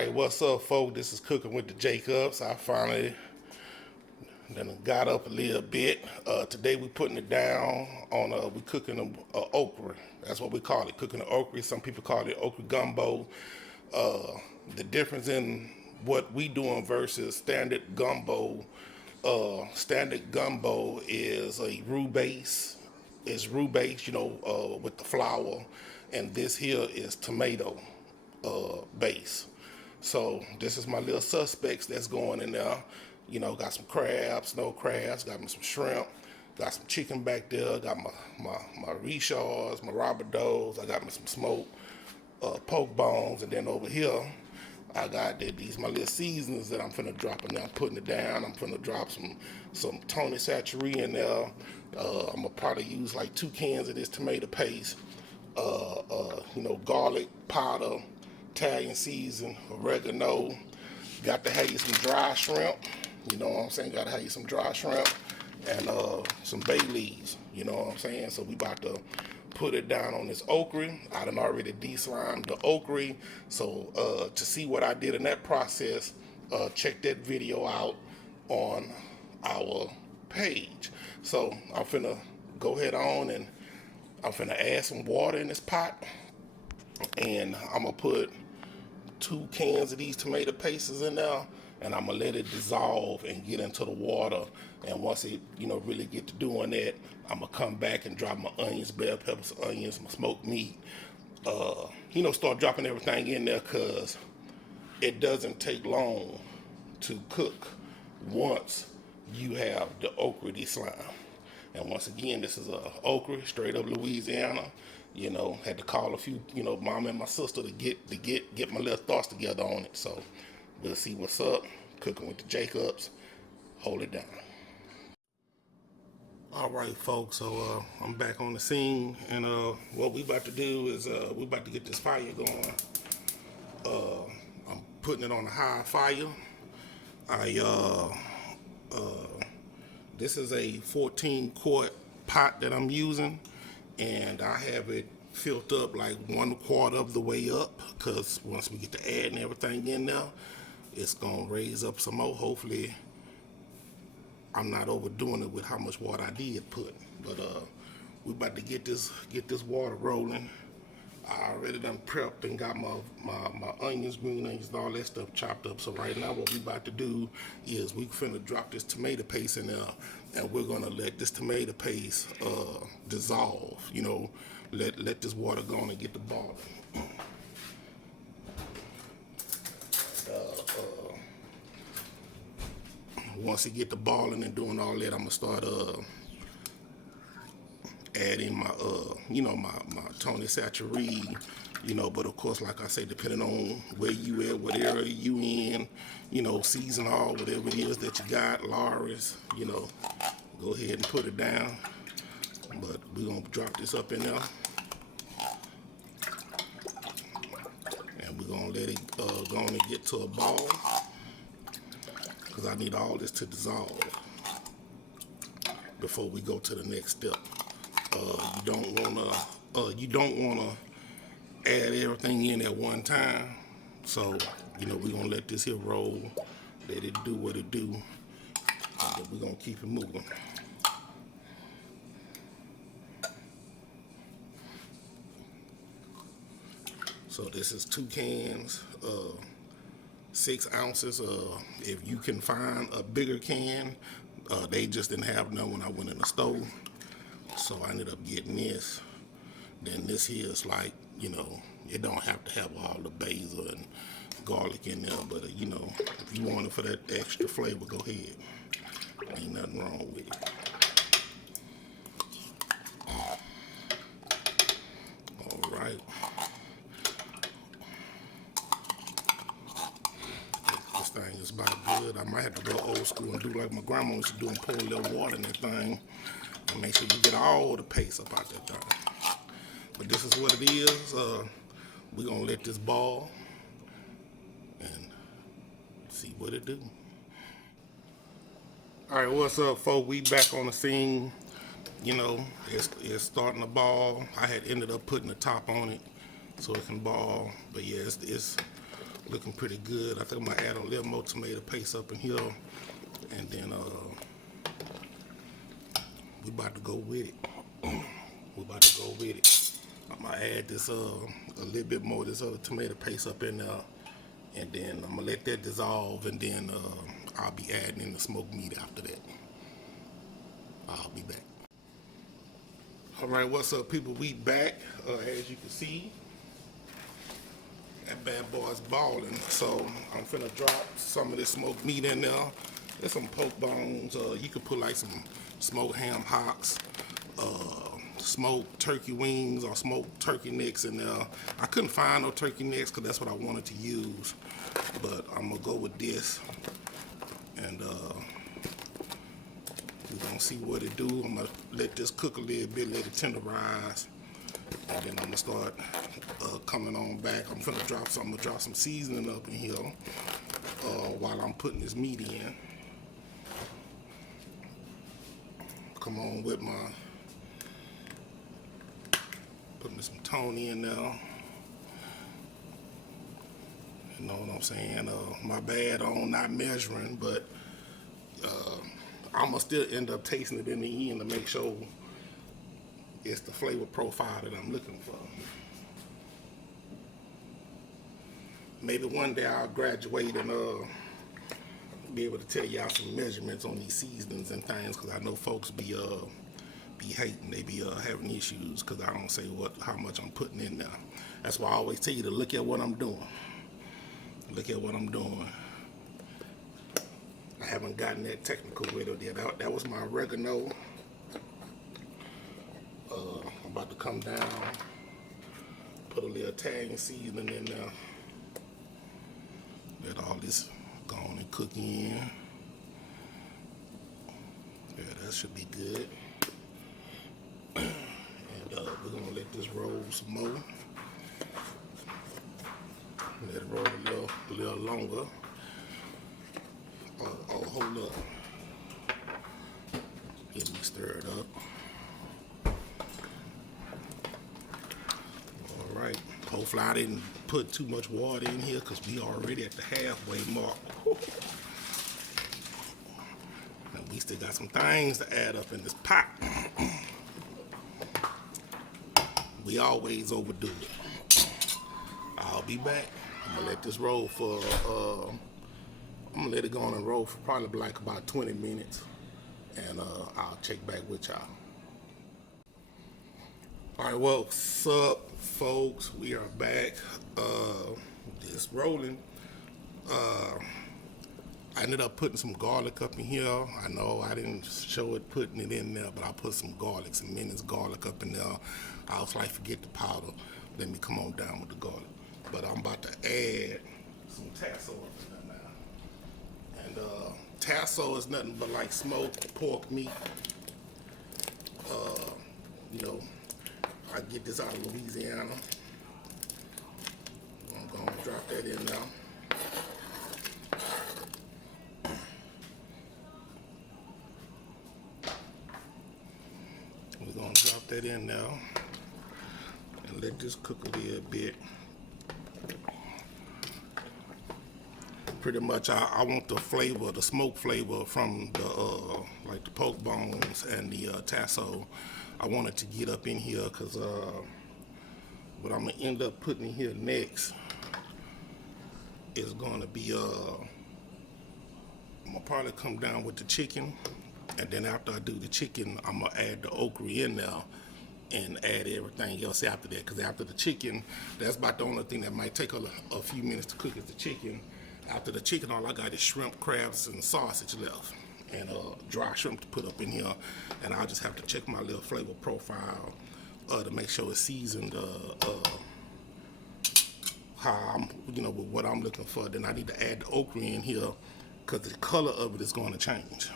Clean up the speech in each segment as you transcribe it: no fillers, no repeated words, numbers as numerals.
right, what's up, folks? This is Cooking with the Jacobs. I finally then got up a little bit. Today we putting it down on we cooking okra. That's what we call it, cooking the okra. Some people call it okra gumbo. The difference in what we doing versus standard gumbo. Standard gumbo is a roux base. It's roux base, with the flour, and this here is tomato base. So this is my little suspects that's going in there. Got some crabs, snow crabs, got me some shrimp, got some chicken back there, got my Richards, my Robertos, I got me some smoked poke bones, and then over here I got these my little seasonings that I'm finna drop in there. I'm putting it down. I'm finna drop some Tony Chachere in there. I'm gonna probably use like 2 cans of this tomato paste. Garlic powder, Italian season, oregano. Got to have you some dry shrimp. You know what I'm saying? Got to have you some dry shrimp and some bay leaves. You know what I'm saying? So we about to put it down on this okra. I done already de-slimed the okra. So to see what I did in that process, check that video out on our page. So I'm finna go ahead on and I'm finna add some water in this pot, and I'm gonna put 2 cans of these tomato pastes in there, and I'm gonna let it dissolve and get into the water. And once it, really get to doing that, I'm gonna come back and drop my onions, bell peppers, onions, my smoked meat. Start dropping everything in there, cause it doesn't take long to cook once you have the okra de-slimed. And once again, this is okra, straight up Louisiana. Had to call a few, mom and my sister to get my little thoughts together on it. So we'll see what's up. Cooking with the Jacobs. Hold it down. All right, folks. So I'm back on the scene, and what we about to do is we about to get this fire going. I'm putting it on a high fire. This is a 14-quart pot that I'm using, and I have it filled up like 1/4 of the way up, because once we get to adding everything in there, it's gonna raise up some more. Hopefully I'm not overdoing it with how much water I did put, but we about to get this water rolling. I already done prepped and got my onions, green onions, and all that stuff chopped up. So right now what we about to do is we finna drop this tomato paste in there, and we're gonna let this tomato paste dissolve. Let this water go on and get the boiling. Once it get the boiling and doing all that, I'm gonna start adding my my Tony Chachere, but of course, like I say, depending on where you at, what area you in, season all, whatever it is that you got, Laura's, go ahead and put it down. But we're gonna drop this up in there, and we're gonna let it go on and get to a ball, because I need all this to dissolve before we go to the next step. You don't wanna add everything in at one time. So we're gonna let this here roll, let it do what it do, and we're gonna keep it moving. So this is 2 cans, 6 ounces. If you can find a bigger can, they just didn't have none when I went in the store, so I ended up getting this. Then this here is like, it don't have to have all the basil and garlic in there, but if you want it for that extra flavor, go ahead. Ain't nothing wrong with it. All right. This thing is about good. I might have to go old school and do like my grandma used to do and pour a little water in that thing, and make sure you get all the paste up out that thing. But this is what it is. We're gonna let this boil and see what it do. All right, what's up, folks? We back on the scene. It's starting to boil. I had ended up putting the top on it so it can boil, but yeah, it's looking pretty good. I think I'm gonna add a little more tomato paste up in here, and then we about to go with it. We about to go with it. I'm gonna add this a little bit more of this other tomato paste up in there, and then I'm gonna let that dissolve, and then I'll be adding in the smoked meat after that. I'll be back. All right, what's up, people? We back. As you can see, that bad boy's balling. So I'm finna drop some of this smoked meat in there. There's some poke bones. You could put like some smoked ham hocks, smoked turkey wings, or smoked turkey necks in there. I couldn't find no turkey necks because that's what I wanted to use, but I'm gonna go with this, and we're gonna see what it do. I'm gonna let this cook a little bit, let it tenderize, and then I'm gonna start coming on back. I'm gonna drop some seasoning up in here while I'm putting this meat in. Come on with my putting some Tony in there. You know what I'm saying? My bad on not measuring, but I'm gonna still end up tasting it in the end to make sure it's the flavor profile that I'm looking for. Maybe one day I'll graduate and be able to tell y'all some measurements on these seasonings and things, because I know folks be hating, they be having issues because I don't say how much I'm putting in there. That's why I always tell you to look at what I'm doing. Look at what I'm doing. I haven't gotten that technical with it yet. That was my oregano. I'm about to come down, put a little Italian seasoning in there. Let all this go on and cook in. Yeah, that should be good. And we're gonna let this roll some more. Let it roll a little longer. Oh, hold up. Get me stirred up. All right. Hopefully I didn't put too much water in here because we already at the halfway mark. And we still got some things to add up in this pot. We always overdo it. I'll be back. I'm gonna let this roll for I'm gonna let it go on and roll for probably like about 20 minutes, and I'll check back with y'all. All right, well, what's up, folks? We are back. Just rolling. I ended up putting some garlic up in here. I know I didn't show it putting it in there, but I put some garlic, some minced garlic up in there. I was like, forget the powder. Let me come on down with the garlic. But I'm about to add some tasso up in there now. And tasso is nothing but like smoked pork meat. You know, I get this out of Louisiana. I'm gonna drop that in now. We're gonna drop that in now and let this cook a little bit. Pretty much, I want the flavor, the smoke flavor from the like the poke bones and the tasso. I want it to get up in here because what I'm gonna end up putting in here next is gonna be I'm gonna probably come down with the chicken, and then after I do the chicken, I'm gonna add the okra in there and add everything else after that. Because after the chicken, that's about the only thing that might take a few minutes to cook is the chicken. After the chicken, all I got is shrimp, crabs, and sausage left, and dry shrimp to put up in here. And I'll just have to check my little flavor profile to make sure it's seasoned how I'm, with what I'm looking for. Then I need to add the okra in here because the color of it is going to change.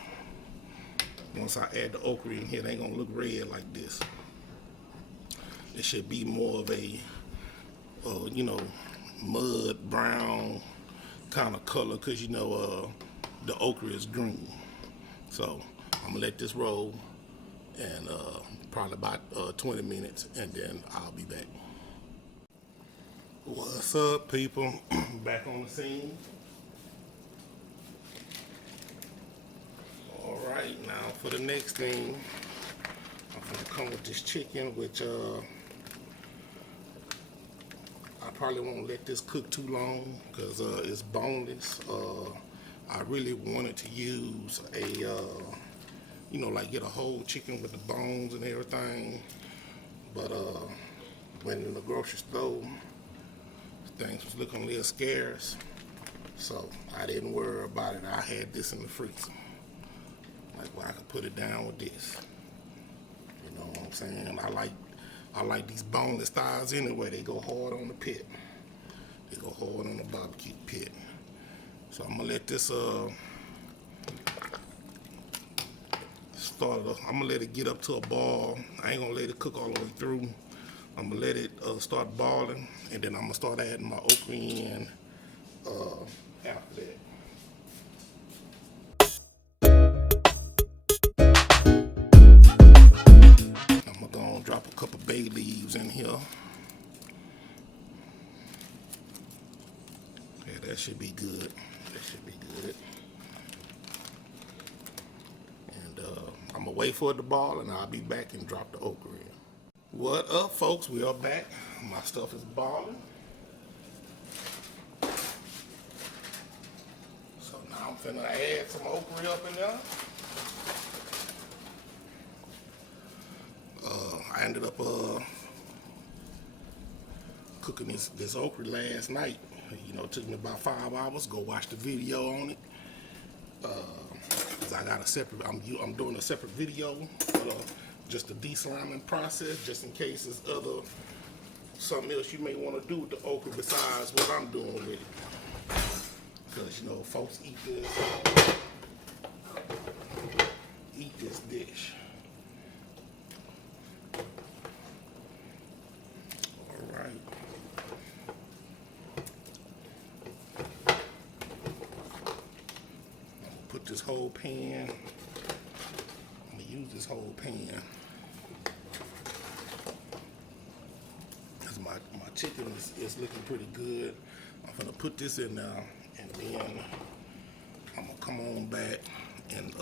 Once I add the okra in here, it ain't gonna look red like this. It should be more of a, mud brown kind of color, because the okra is green. So I'm gonna let this roll and probably about 20 minutes, and then I'll be back. What's up, people? Back on the scene. All right, now for the next thing, I'm gonna come with this chicken, which I probably won't let this cook too long because it's boneless. I really wanted to use a, like get a whole chicken with the bones and everything, but went in the grocery store. Things was looking a little scarce, so I didn't worry about it. I had this in the freezer, like where I could put it down with this. You know what I'm saying? I like these boneless thighs anyway. They go hard on the pit. They go hard on the barbecue pit. So I'm gonna let this start. I'm gonna let it get up to a boil. I ain't gonna let it cook all the way through. I'm gonna let it start boiling, and then I'm gonna start adding my okra in after that. I'm gonna drop a couple bay leaves in here. Yeah, that should be good. That should be good. And I'm gonna wait for it to boil, and I'll be back and drop the okra in. What up, folks? We are back. My stuff is boiling. So now I'm finna add some okra up in there. I ended up cooking this okra last night. You know, it took me about 5 hours. Go watch the video on it. Cause I got a separate. I'm doing a separate video for just the desliming process, just in case there's something else you may want to do with the okra besides what I'm doing with it. Cause you know, folks eat this dish. All right. Put this whole pan. I'm gonna use this whole pan because my chicken is looking pretty good. I'm gonna put this in there, and then I'm gonna come on back and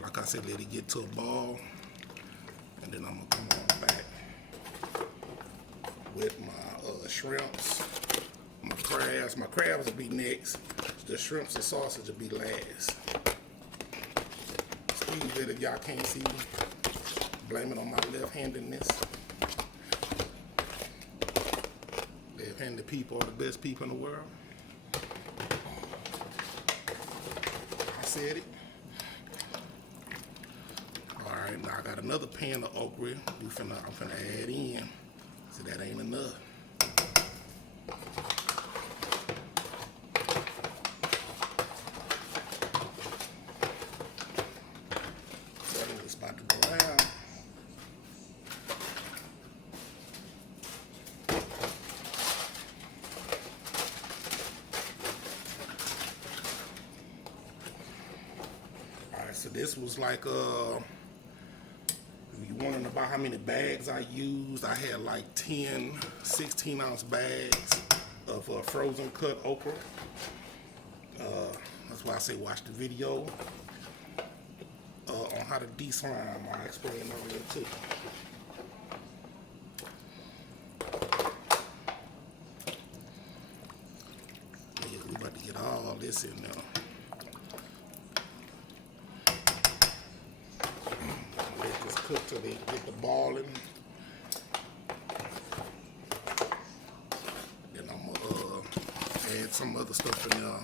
like I said, let it get to a ball, and then I'm gonna come on back with my shrimps. My crabs will be next. The shrimps and sausage will be last. Excuse me if y'all can't see me. Blame it on my left-handedness. Left-handed people are the best people in the world. I said it. All right, now I got another pan of okra. I'm finna add in. So that ain't enough. About to go down. Alright, so this was like if you wondering about how many bags I used, I had like 10 16-ounce bags of frozen cut okra. That's why I say watch the video on how to deslime. I explain over there too. Yeah, we about to get all this in there. Let this cook till they get the boiling. Then I'm gonna add some other stuff in there.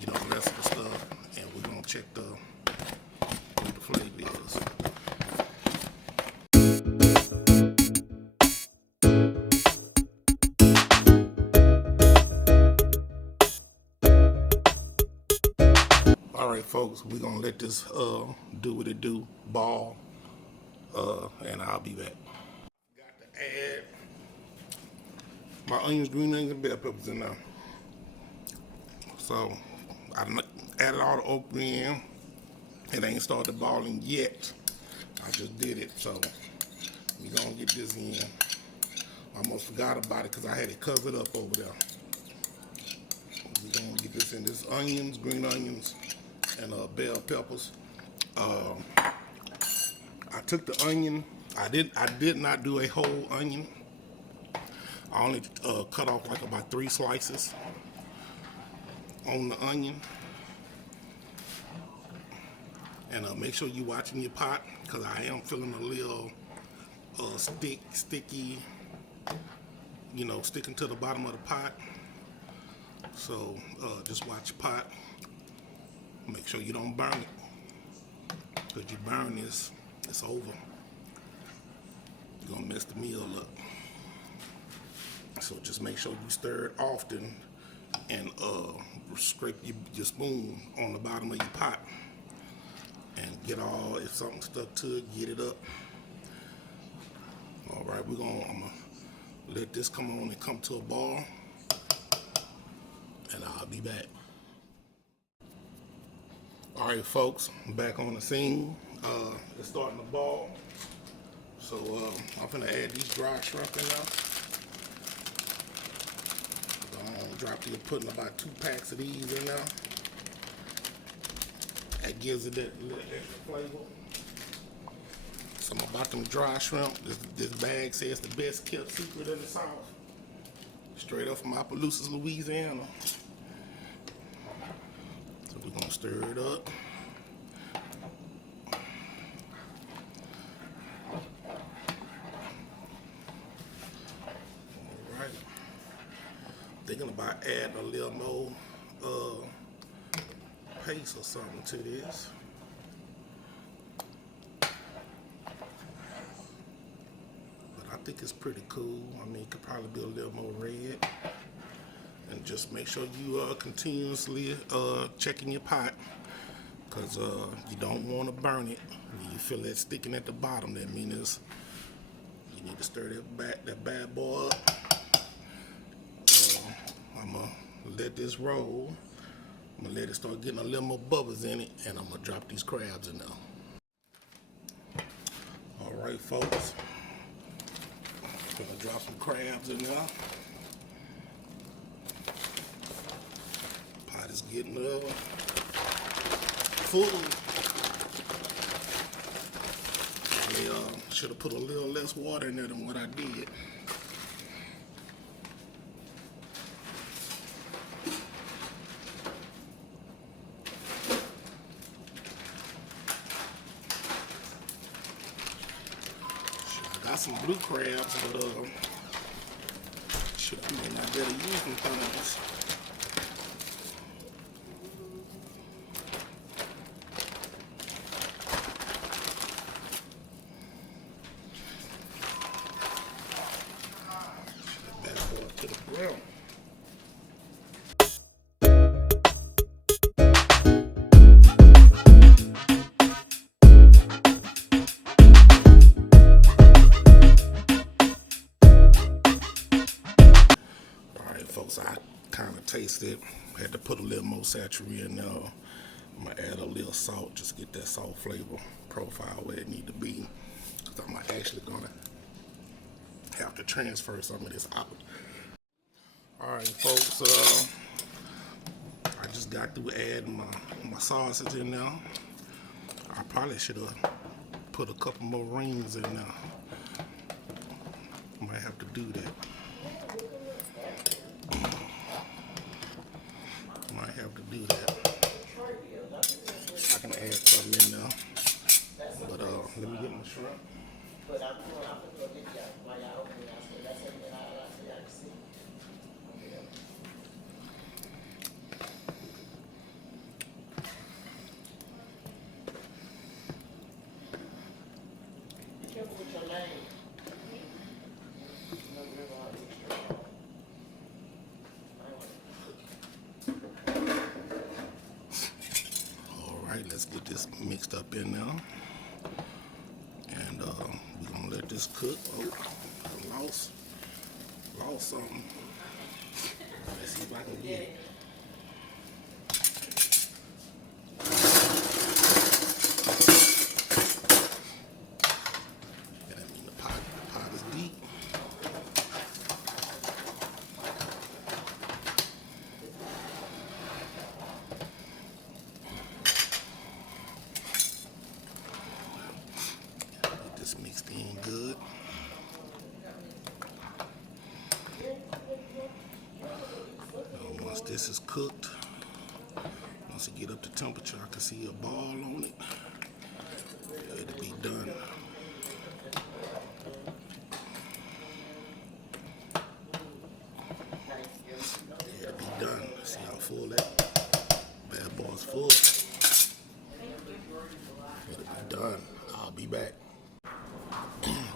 The rest of the stuff, and we're gonna check the flavor is. All right, folks, we're gonna let this do what it do, ball, and I'll be back. Got to add my onions, green onions, and bell peppers in there. So I added all the okra in. It ain't started boiling yet. I just did it, so we're gonna get this in. Almost forgot about it because I had it covered up over there. We're gonna get this in. This onions, green onions, and bell peppers. I took the onion. I did not do a whole onion. I only cut off like about 3 slices on the onion. And make sure you're watching your pot, because I am feeling a little sticky, you know, sticking to the bottom of the pot. So just watch your pot. Make sure you don't burn it, because you burn this, it's over. You're gonna mess the meal up. So just make sure you stir it often, and scrape your spoon on the bottom of your pot, and get all, if something stuck to it, get it up. All right, I'm gonna let this come on and come to a boil, and I'll be back. All right, folks, I'm back on the scene. It's starting to boil. So I'm gonna add these dry shrimp in there. You're putting about 2 packs of these in there. That gives it that little extra flavor. Something about them dry shrimp. This bag says the best kept secret in the South. Straight up from Opelousas, Louisiana. So we're gonna stir it up. Alright. Thinking about adding a little more paste or something to this. But I think it's pretty cool. I mean, it could probably be a little more red. And just make sure you continuously checking your pot, because you don't want to burn it. When you feel that sticking at the bottom, that means you need to stir that bad boy up. I'm gonna let this roll. I'm gonna let it start getting a little more bubbles in it, and I'm gonna drop these crabs in there. All right, folks. Gonna drop some crabs in there. Pot is getting full. I should have put a little less water in there than what I did. Got some blue crabs, but should I may not better use them things. Should have back up to the ground. Folks, I kind of tasted, had to put a little more sachet in there. I'm gonna add a little salt, just get that salt flavor profile where it need to be, because I'm actually gonna have to transfer some of this out. All right, folks, I just got through adding my sausage in there. I probably should have put a couple more rings in there. Might have to do that. Might have to do that. I can add something in there. But let me get my shrimp. Let's get this mixed up in there, and we're gonna let this cook. Oh, I lost something. Let's see if I can get it. And I mean the pot is deep. seasoned good. Now, once this is cooked, once it get up to temperature, I can see a ball on it. It'll be done. It'll be done. See how full that bad boy's full. It'll be done. I'll be back.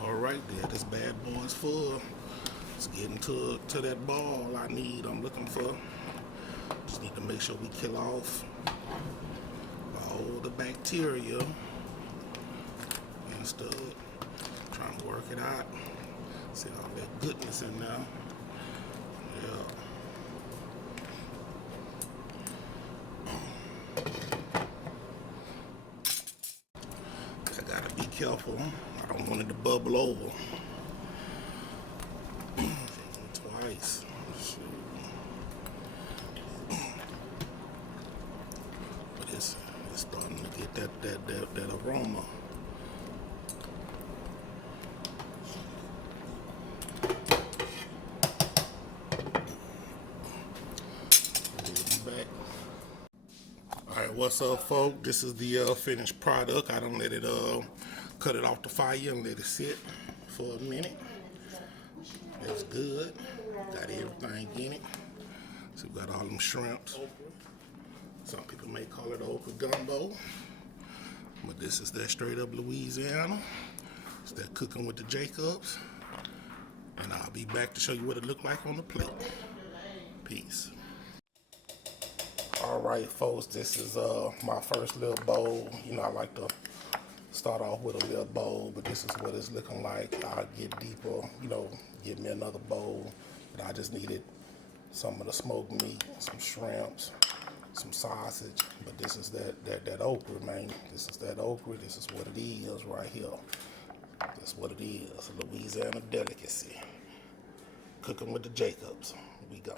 All right, there. This bad boy's full. It's getting to that ball I'm looking for. Just need to make sure we kill off all the bacteria and stuff. Trying to work it out. See all that goodness in there. Yeah. I gotta be careful. I don't want it to bubble over. Twice. But it's starting to get that aroma. Alright, what's up, folks? This is the finished product. I don't let it cut it off the fire and let it sit for a minute. It's good. Got everything in it. So we got all them shrimps. Some people may call it okra gumbo, but this is that straight up Louisiana. It's that cooking with the Jacobs. And I'll be back to show you what it looked like on the plate. Peace. All right, folks, this is my first little bowl. You know, I like to start off with a little bowl, but this is what it's looking like. I'll get deeper, you know, get me another bowl. But I just needed some of the smoked meat, some shrimps, some sausage. But this is that okra, man. This is that okra. This is what it is right here. That's what it is, a Louisiana delicacy. Cooking with the Jacobs. We go.